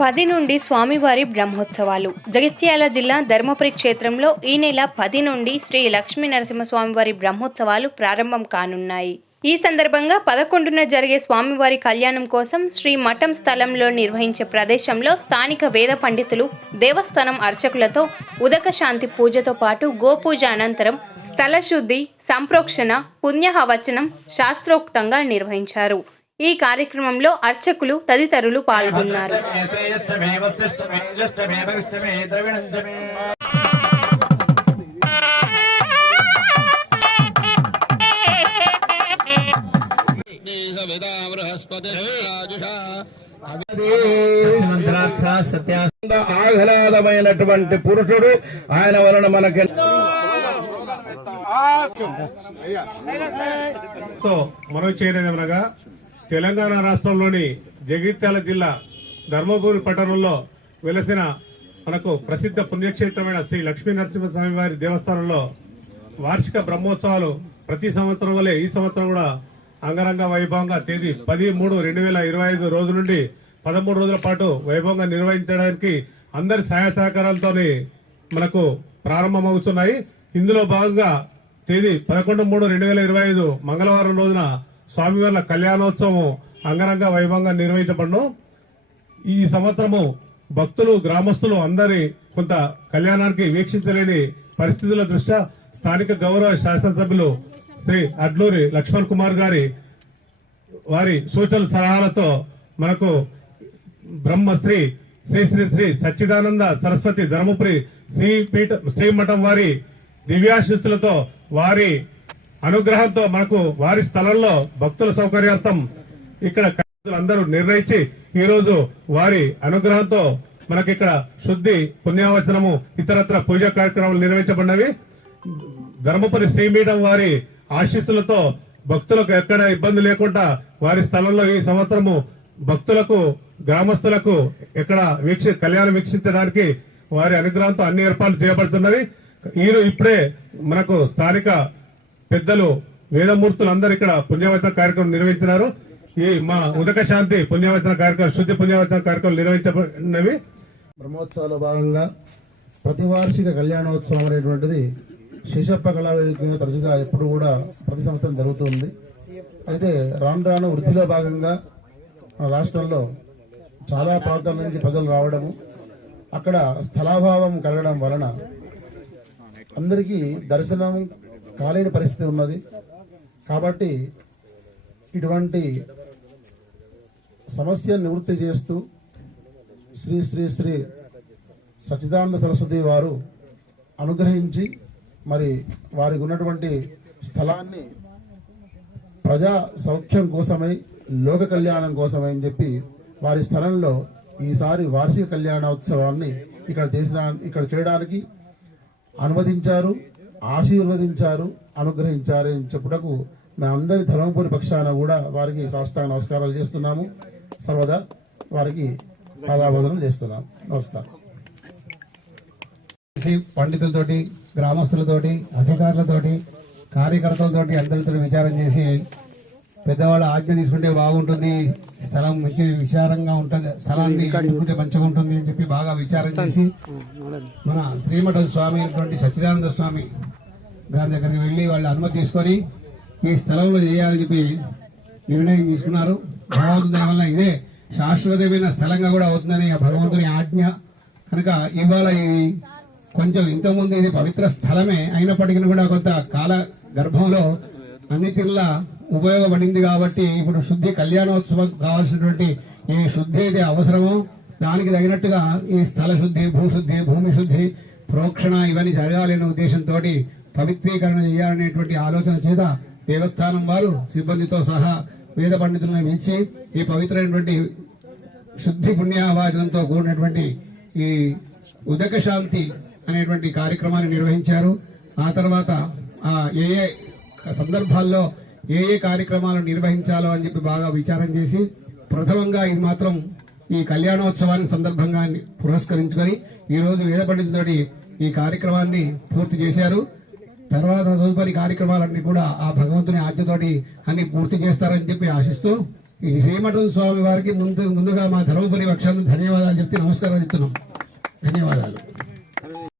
పది నుండి స్వామివారి బ్రహ్మోత్సవాలు. జగిత్యాల జిల్లా ధర్మపురి క్షేత్రంలో ఈ నెల పది నుండి శ్రీ లక్ష్మీ నరసింహస్వామివారి బ్రహ్మోత్సవాలు ప్రారంభం కానున్నాయి. ఈ సందర్భంగా పదకొండున జరిగే స్వామివారి కళ్యాణం కోసం శ్రీ మఠం స్థలంలో నిర్వహించే ప్రదేశంలో స్థానిక వేద పండితులు దేవస్థానం అర్చకులతో ఉదక శాంతి పూజతో పాటు గోపూజ అనంతరం స్థలశుద్ధి సంప్రోక్షణ పుణ్యహవచనం శాస్త్రోక్తంగా నిర్వహించారు. ఈ కార్యక్రమంలో అర్చకులు తదితరులు పాల్గొన్నారు. ఆహ్లాదమైనటువంటి పురుషుడు ఆయన వలన మనకి తో మనవి చేయలేదనగా తెలంగాణ రాష్ట్రంలోని జగిత్యాల జిల్లా ధర్మపురి పట్టణంలో వెలసిన మనకు ప్రసిద్ధ పుణ్యక్షేత్రమైన శ్రీ లక్ష్మీ నరసింహస్వామి వారి దేవస్థానంలో వార్షిక బ్రహ్మోత్సవాలు ప్రతి సంవత్సరం వలె ఈ సంవత్సరం కూడా అంగరంగ వైభవంగా తేదీ పది మూడు రెండు వేల ఇరవై ఐదు రోజు నుండి పదమూడు రోజుల పాటు వైభవంగా నిర్వహించడానికి అందరి సహాయ సహకారాలతోని మనకు ప్రారంభమవుతున్నాయి. ఇందులో భాగంగా తేదీ పదకొండు మూడు రెండు వేల ఇరవై ఐదు మంగళవారం రోజున స్వామివార్ల కళ్యాణోత్సవం అంగరంగ వైభవంగా నిర్వహించబడను. ఈ సంవత్సరము భక్తులు గ్రామస్తులు అందరి కొంత కళ్యాణానికి వీక్షించలేని పరిస్థితుల దృష్ట్యా స్థానిక గౌరవ శాసనసభ్యులు శ్రీ అడ్లూరి లక్ష్మణ్ కుమార్ గారి వారి సూచనల సలహాలతో మనకు బ్రహ్మశ్రీ శ్రీ శ్రీ శ్రీ సచ్చిదానంద సరస్వతి ధర్మపురి శ్రీపీఠ శ్రీమఠం వారి దివ్యాశిస్తులతో వారి అనుగ్రహంతో మనకు వారి స్థలంలో భక్తుల సౌకర్యార్థం ఇక్కడ అందరూ నిర్ణయించి ఈ రోజు వారి అనుగ్రహంతో మనకి ఇక్కడ శుద్ధి పుణ్యావచనము ఇతరత్ర పూజా కార్యక్రమాలు నిర్వహించబడినవి. ధర్మపురి శ్రీమీఠం వారి ఆశీస్సులతో భక్తులకు ఎక్కడ ఇబ్బంది లేకుండా వారి స్థలంలో ఈ సంవత్సరము భక్తులకు గ్రామస్తులకు ఎక్కడ వీక్ష కళ్యాణం వీక్షించడానికి వారి అనుగ్రహంతో అన్ని ఏర్పాట్లు చేయబడుతున్నవి. ఈరు ఇప్పుడే మనకు స్థానిక పెద్దలు వేదమూర్తులు అందరూ ఇక్కడ పుణ్యవచన కార్యక్రమం నిర్వహించినారు. ఈ మా ఉదక శాంతి పుణ్యవచన కార్యక్రమం శుద్ధి పుణ్యవచన కార్యక్రమం నిర్వహించబడినవి. బ్రహ్మోత్సవాల భాగంగా ప్రతి వార్షిక కళ్యాణోత్సవం అనేటువంటిది శిశప్ప కళావేదిక తరచుగా ఎప్పుడు కూడా ప్రతి సంవత్సరం జరుగుతుంది. అయితే రాను రాను వృద్ధిలో భాగంగా మన రాష్ట్రంలో చాలా ప్రాంతాల నుంచి ప్రజలు రావడము అక్కడ స్థలాభావం కలగడం వలన అందరికీ దర్శనం కాలేని పరిస్థితి ఉన్నది. కాబట్టి ఇటువంటి సమస్యను నివృత్తి చేస్తూ శ్రీ శ్రీ శ్రీ సచిదానంద సరస్వతి వారు అనుగ్రహించి మరి వారికి ఉన్నటువంటి స్థలాన్ని ప్రజా సౌఖ్యం కోసమై లోక కళ్యాణం కోసమై అని చెప్పి వారి స్థలంలో ఈసారి వార్షిక కళ్యాణోత్సవాన్ని ఇక్కడ చేసిన ఇక్కడ చేయడానికి అనుమతించారు. ఆశీర్వదించారు అనుగ్రహించారు అని చెప్పుటకు అందరి ధర్మపురి పక్షాన కూడా వారికి సాష్టాంగ నమస్కారాలు చేస్తున్నాము. సర్వదా వారికి పాదాభోదనం చేస్తున్నాం నమస్కారం. పండితులతోటి గ్రామస్తులతోటి అధికారులతోటి కార్యకర్తలతోటి అందరితో విచారం చేసి పెద్దవాళ్ళ ఆజ్ఞ తీసుకుంటే బాగుంటుంది. స్థలం మంచి విచారంగా ఉంటుంది. స్థలాన్ని కట్టుకుంటే మంచిగా ఉంటుంది అని చెప్పి బాగా విచారం చేసి మన శ్రీమఠ స్వామి అయినటువంటి సచ్చిదానంద స్వామి గారి దగ్గరికి వెళ్ళి వాళ్ళ అనుమతి తీసుకొని ఈ స్థలంలో చేయాలని చెప్పి నిర్ణయం తీసుకున్నారు. భగవంతుని వల్ల ఇదే శాశ్వతమైన స్థలంగా కూడా అవుతుందని ఆ భగవంతుని ఆజ్ఞ. కనుక ఇవాళ ఇది కొంచెం ఇంతకుముందు ఇది పవిత్ర స్థలమే. అయినప్పటికీ కూడా కొంత కాల గర్భంలో అన్నిటిలా ఉపయోగపడింది కాబట్టి ఇప్పుడు శుద్ధి కళ్యాణోత్సవం కావాల్సినటువంటి ఈ శుద్ధి అయితే అవసరమో. దానికి తగినట్టుగా ఈ స్థల శుద్ధి భూశుద్ధి భూమి శుద్ధి ప్రోక్షణ ఇవన్నీ జరగాలనే ఉద్దేశంతో పవిత్రీకరణ చేయాలనేటువంటి ఆలోచన చేత దేవస్థానం వారు సిబ్బందితో సహా వేద పండితులను పిలిచి ఈ పవిత్రమైనటువంటి శుద్ధి పుణ్యావాచనంతో కూడినటువంటి ఈ ఉదక శాంతి అనేటువంటి కార్యక్రమాన్ని నిర్వహించారు. ఆ తర్వాత ఆ ఏ ఏ సందర్భాల్లో ఏ ఏ కార్యక్రమాలు నిర్వహించాలో అని చెప్పి బాగా విచారం చేసి ప్రథమంగా ఇది మాత్రం ఈ కళ్యాణోత్సవాన్ని సందర్భంగా పురస్కరించుకొని ఈ రోజు వేద పండితులతోటి ఈ కార్యక్రమాన్ని పూర్తి చేశారు. తర్వాత తదుపరి కార్యక్రమాలన్నీ కూడా ఆ భగవంతుని ఆజ్ఞతోటి అన్ని పూర్తి చేస్తారని చెప్పి ఆశిస్తూ ఈ శ్రీమఠం స్వామి వారికి ముందు ముందుగా మా ధర్మపురి పక్షాన్ని ధన్యవాదాలు చెప్తే నమస్కారం చెప్తున్నాం. ధన్యవాదాలు.